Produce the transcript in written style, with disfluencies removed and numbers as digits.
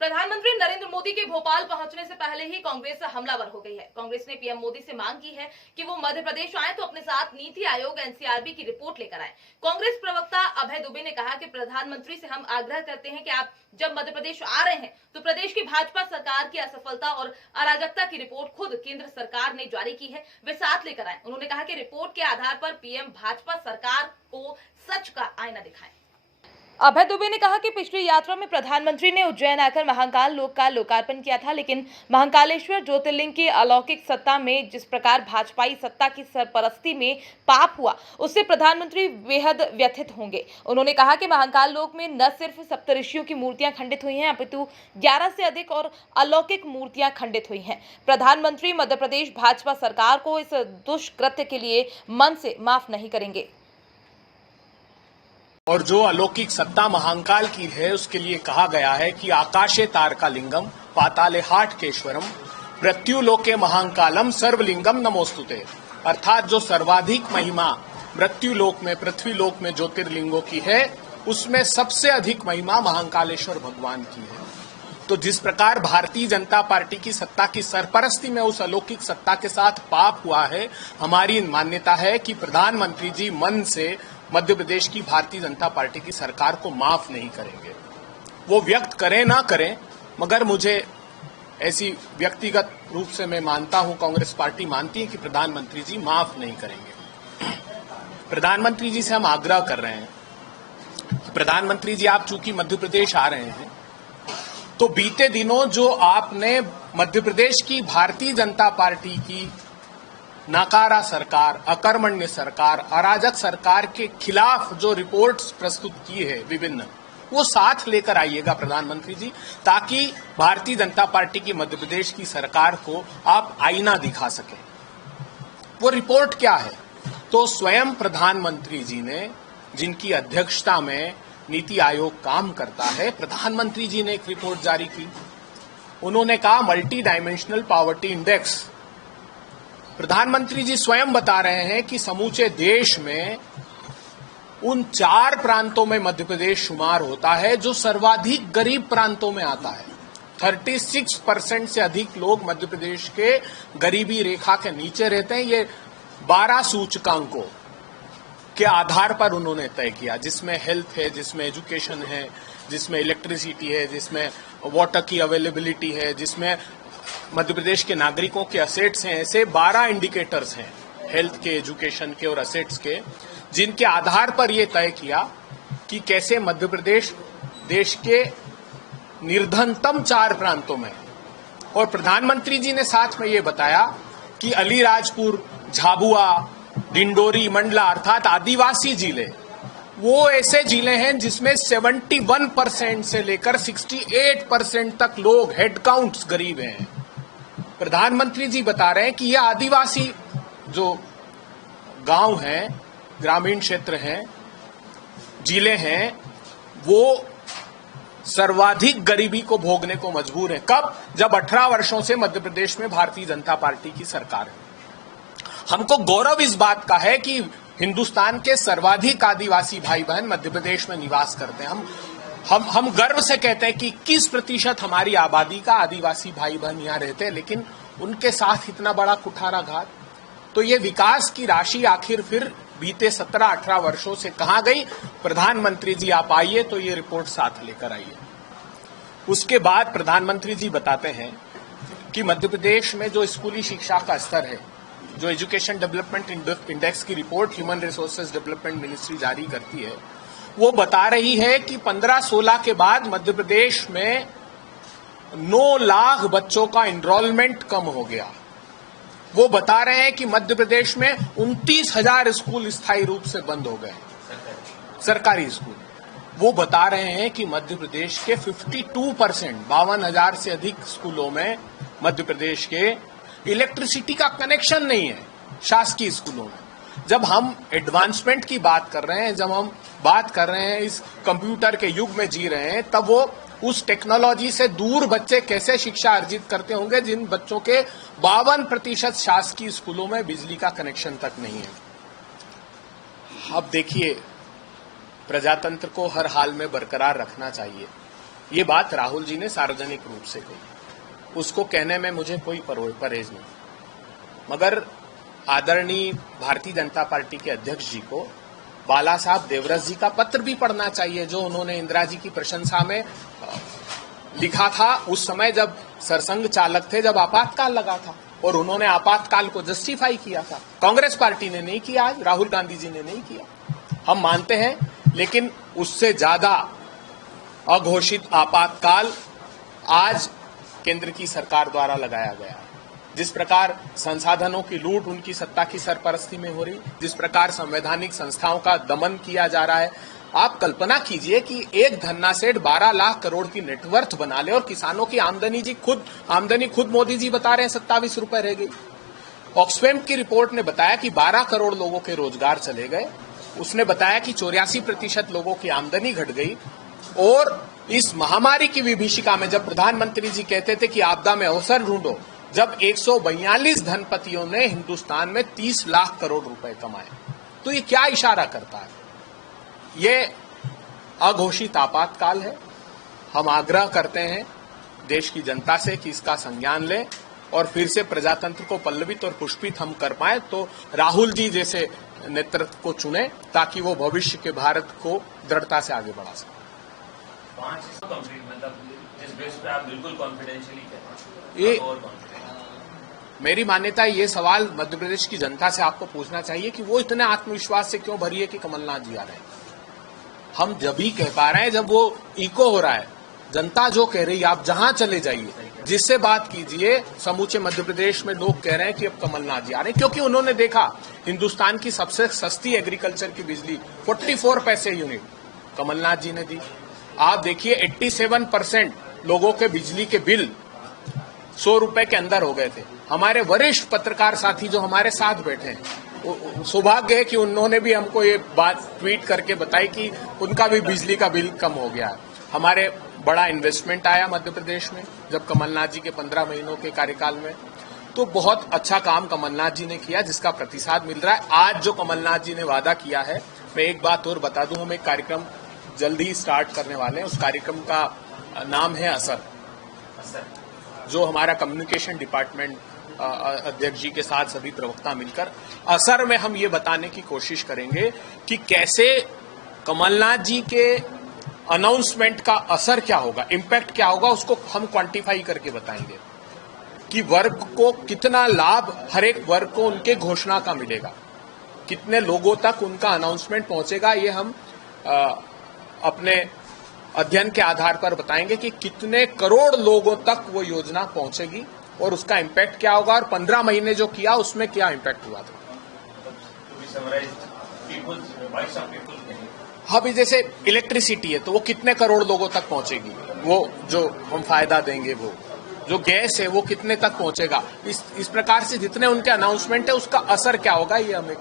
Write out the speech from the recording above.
प्रधानमंत्री नरेंद्र मोदी के भोपाल पहुंचने से पहले ही कांग्रेस हमलावर हो गई है। कांग्रेस ने पीएम मोदी से मांग की है कि वो मध्य प्रदेश आए तो अपने साथ नीति आयोग एनसीआरबी की रिपोर्ट लेकर आए। कांग्रेस प्रवक्ता अभय दुबे ने कहा कि प्रधानमंत्री से हम आग्रह करते हैं कि आप जब मध्य प्रदेश आ रहे हैं तो प्रदेश की भाजपा सरकार की असफलता और अराजकता की रिपोर्ट खुद केंद्र सरकार ने जारी की है, वे साथ लेकर आए। उन्होंने कहा कि रिपोर्ट के आधार पर पीएम भाजपा सरकार को सच का आईना दिखाएं। अभय दुबे ने कहा कि पिछली यात्रा में प्रधानमंत्री ने उज्जैन आकर महाकाल लोक का लोकार्पण किया था, लेकिन महाकालेश्वर ज्योतिर्लिंग की अलौकिक सत्ता में जिस प्रकार भाजपाई सत्ता की सरपरस्ती में पाप हुआ, उससे प्रधानमंत्री बेहद व्यथित होंगे। उन्होंने कहा कि महाकाल लोक में न सिर्फ सप्तऋषियों की मूर्तियां खंडित हुई हैं, अपितु 11 से अधिक और अलौकिक मूर्तियां खंडित हुई हैं। प्रधानमंत्री मध्य प्रदेश भाजपा सरकार को इस दुष्कृत्य के लिए मन से माफ नहीं करेंगे। और जो अलौकिक सत्ता महाकाल की है, उसके लिए कहा गया है कि आकाशे तारकालिंगम पाताले हाटकेश्वरम मृत्युलोके महाकालम सर्वलिंगम नमोस्तुते। अर्थात जो सर्वाधिक महिमा मृत्युलोक में, पृथ्वीलोक में ज्योतिर्लिंगों की है, उसमें सबसे अधिक महिमा महाकालेश्वर भगवान की है। तो जिस प्रकार भारतीय जनता पार्टी की सत्ता की सरपरस्ती में उस अलौकिक सत्ता के साथ पाप हुआ है, हमारी मान्यता है कि प्रधानमंत्री जी मन से मध्य प्रदेश की भारतीय जनता पार्टी की सरकार को माफ नहीं करेंगे। वो व्यक्त करें ना करें, मगर मुझे ऐसी व्यक्तिगत रूप से मैं मानता हूं, कांग्रेस पार्टी मानती है कि प्रधानमंत्री जी माफ नहीं करेंगे। प्रधानमंत्री जी से हम आग्रह कर रहे हैं कि प्रधानमंत्री जी, आप चूंकि मध्य प्रदेश आ रहे हैं, तो बीते दिनों जो आपने मध्य प्रदेश की भारतीय जनता पार्टी की नाकारा सरकार, अकर्मण्य सरकार, अराजक सरकार के खिलाफ जो रिपोर्ट्स प्रस्तुत की है विभिन्न, वो साथ लेकर आइएगा प्रधानमंत्री जी, ताकि भारतीय जनता पार्टी की मध्य प्रदेश की सरकार को आप आईना दिखा सकें। वो रिपोर्ट क्या है? तो स्वयं प्रधानमंत्री जी ने, जिनकी अध्यक्षता में नीति आयोग काम करता है, प्रधानमंत्री जी ने एक रिपोर्ट जारी की। उन्होंने कहा मल्टी डायमेंशनल पॉवर्टी इंडेक्स। प्रधानमंत्री जी स्वयं बता रहे हैं कि समूचे देश में उन 4 प्रांतों में मध्य प्रदेश शुमार होता है जो सर्वाधिक गरीब प्रांतों में आता है। 36% से अधिक लोग मध्य प्रदेश के गरीबी रेखा के नीचे रहते हैं। ये 12 सूचकांकों के आधार पर उन्होंने तय किया, जिसमें हेल्थ है, जिसमें एजुकेशन है, जिसमें इलेक्ट्रिसिटी है, जिसमें वाटर की अवेलेबिलिटी है, जिसमें मध्य प्रदेश के नागरिकों के असेट्स हैं। ऐसे 12 इंडिकेटर्स हैं हेल्थ के, एजुकेशन के और असेट्स के, जिनके आधार पर यह तय किया कि कैसे मध्य प्रदेश देश के निर्धनतम 4 प्रांतों में। और प्रधानमंत्री जी ने साथ में ये बताया कि अलीराजपुर, झाबुआ, डिंडोरी, मंडला अर्थात आदिवासी जिले, वो ऐसे जिले हैं जिसमें 71% से लेकर 68% तक लोग, हेड काउंट्स, गरीब हैं। प्रधानमंत्री जी बता रहे हैं कि ये आदिवासी जो गांव हैं, ग्रामीण क्षेत्र हैं, जिले हैं, वो सर्वाधिक गरीबी को भोगने को मजबूर हैं। कब? जब 18 वर्षों से मध्य प्रदेश में भारतीय जनता पार्टी की सरकार है। हमको गौरव इस बात का है कि हिंदुस्तान के सर्वाधिक आदिवासी भाई बहन मध्य प्रदेश में निवास करते हैं। हम गर्व से कहते हैं कि 21% हमारी आबादी का आदिवासी भाई बहन यहाँ रहते हैं, लेकिन उनके साथ इतना बड़ा कुठाराघात। तो ये विकास की राशि आखिर फिर बीते 17-18 वर्षों से कहां गई? प्रधानमंत्री जी आप आइए तो ये रिपोर्ट साथ लेकर आइए। उसके बाद प्रधानमंत्री जी बताते हैं कि मध्य प्रदेश में जो स्कूली शिक्षा का स्तर है, जो एजुकेशन डेवलपमेंट इंडेक्स की report human resources development ministry जारी करती है, वो बता रही है कि 15-16 के बाद मध्य प्रदेश में 9 लाख बच्चों का एनरोलमेंट कम हो गया। वो बता रहे हैं कि मध्य प्रदेश में 29,000 स्कूल स्थायी रूप से बंद हो गए, सरकारी स्कूल। वो बता रहे हैं कि मध्य प्रदेश के 52%, 52,000 से अधिक स्कूलों में मध्य प्रदेश के इलेक्ट्रिसिटी का कनेक्शन नहीं है शासकीय स्कूलों में। जब हम एडवांसमेंट की बात कर रहे हैं, जब हम बात कर रहे हैं इस कंप्यूटर के युग में जी रहे हैं, तब वो उस टेक्नोलॉजी से दूर बच्चे कैसे शिक्षा अर्जित करते होंगे जिन बच्चों के 52% शासकीय स्कूलों में बिजली का कनेक्शन तक नहीं है। अब देखिए, प्रजातंत्र को हर हाल में बरकरार रखना चाहिए। ये बात राहुल जी ने सार्वजनिक रूप से कही, उसको कहने में मुझे कोई परहेज नहीं, मगर आदरणीय भारतीय जनता पार्टी के अध्यक्ष जी को बाला साहब देवरस जी का पत्र भी पढ़ना चाहिए, जो उन्होंने इंदिरा जी की प्रशंसा में लिखा था उस समय जब सरसंघ चालक थे, जब आपातकाल लगा था, और उन्होंने आपातकाल को जस्टिफाई किया था। कांग्रेस पार्टी ने नहीं किया, आज राहुल गांधी जी ने नहीं किया, हम मानते हैं, लेकिन उससे ज्यादा अघोषित आपातकाल आज केंद्र की सरकार द्वारा लगाया गया है। जिस प्रकार संसाधनों की लूट उनकी सत्ता की सरपरस्ती में हो रही, जिस प्रकार संवैधानिक संस्थाओं का दमन किया जा रहा है, आप कल्पना कीजिए कि एक धन्ना सेठ 12 लाख करोड़ की नेटवर्थ बना ले और किसानों की आमदनी खुद मोदी जी बता रहे हैं 27 रुपए रह गई। ऑक्सफैम की रिपोर्ट ने बताया कि 12 करोड़ लोगों के रोजगार चले गए। उसने बताया कि 84% लोगों की आमदनी घट गई। और इस महामारी की विभीषिका में जब प्रधानमंत्री जी कहते थे कि आपदा में अवसर ढूंढो, जब 142 धनपतियों ने हिंदुस्तान में 30 लाख करोड़ रुपए कमाए, तो ये क्या इशारा करता है? ये अघोषित आपातकाल है। हम आग्रह करते हैं देश की जनता से कि इसका संज्ञान लें और फिर से प्रजातंत्र को पल्लवित और पुष्पित हम कर पाए, तो राहुल जी जैसे नेतृत्व को चुने ताकि वो भविष्य के भारत को दृढ़ता से आगे बढ़ा सके। 5 कंप्लीट, मतलब जिस बेस पे आप बिल्कुल कॉन्फिडेंशियली कहते ये हैं। मेरी मान्यता है, ये सवाल मध्य प्रदेश की जनता से आपको पूछना चाहिए कि वो इतने आत्मविश्वास से क्यों भरी है कि कमलनाथ जी आ रहे हैं। हम जब भी कह पा रहे हैं जब वो इको हो रहा है, जनता जो कह रही है, आप जहां चले जाइए, जिससे बात कीजिए, समूचे मध्य प्रदेश में लोग कह रहे हैं कि अब कमलनाथ जी आ रहे हैं, क्योंकि उन्होंने देखा हिंदुस्तान की सबसे सस्ती एग्रीकल्चर की बिजली 44 पैसे यूनिट कमलनाथ जी ने दी। आप देखिए 87% लोगों के बिजली के बिल 100 रुपए के अंदर हो गए थे। हमारे वरिष्ठ पत्रकार साथी जो हमारे साथ बैठे हैं, सौभाग्य है कि उन्होंने भी हमको ये बात ट्वीट करके बताई कि उनका भी बिजली का बिल कम हो गया। हमारे बड़ा इन्वेस्टमेंट आया मध्य प्रदेश में जब कमलनाथ जी के 15 महीनों के कार्यकाल में, तो बहुत अच्छा काम कमलनाथ जी ने किया जिसका प्रतिसाद मिल रहा है। आज जो कमलनाथ जी ने वादा किया है, मैं एक बात और बता दूं, हम एक कार्यक्रम जल्दी ही स्टार्ट करने वाले हैं। उस कार्यक्रम का नाम है असर, जो हमारा कम्युनिकेशन डिपार्टमेंट अध्यक्ष जी के साथ सभी प्रवक्ता मिलकर, असर में हम ये बताने की कोशिश करेंगे कि कैसे कमलनाथ जी के अनाउंसमेंट का असर क्या होगा, इम्पैक्ट क्या होगा, उसको हम क्वांटिफाई करके बताएंगे कि वर्ग को कितना लाभ, हर एक वर्ग को उनके घोषणा का मिलेगा, कितने लोगों तक उनका अनाउंसमेंट पहुंचेगा। ये हम अपने अध्ययन के आधार पर बताएंगे कि कितने करोड़ लोगों तक वो योजना पहुंचेगी और उसका इम्पैक्ट क्या होगा, और 15 महीने जो किया उसमें क्या इम्पैक्ट हुआ था। अभी जैसे इलेक्ट्रिसिटी है तो वो कितने करोड़ लोगों तक पहुंचेगी, वो जो हम फायदा देंगे, वो जो गैस है वो कितने तक पहुंचेगा, इस प्रकार से जितने उनके अनाउंसमेंट है उसका असर क्या होगा, ये हमें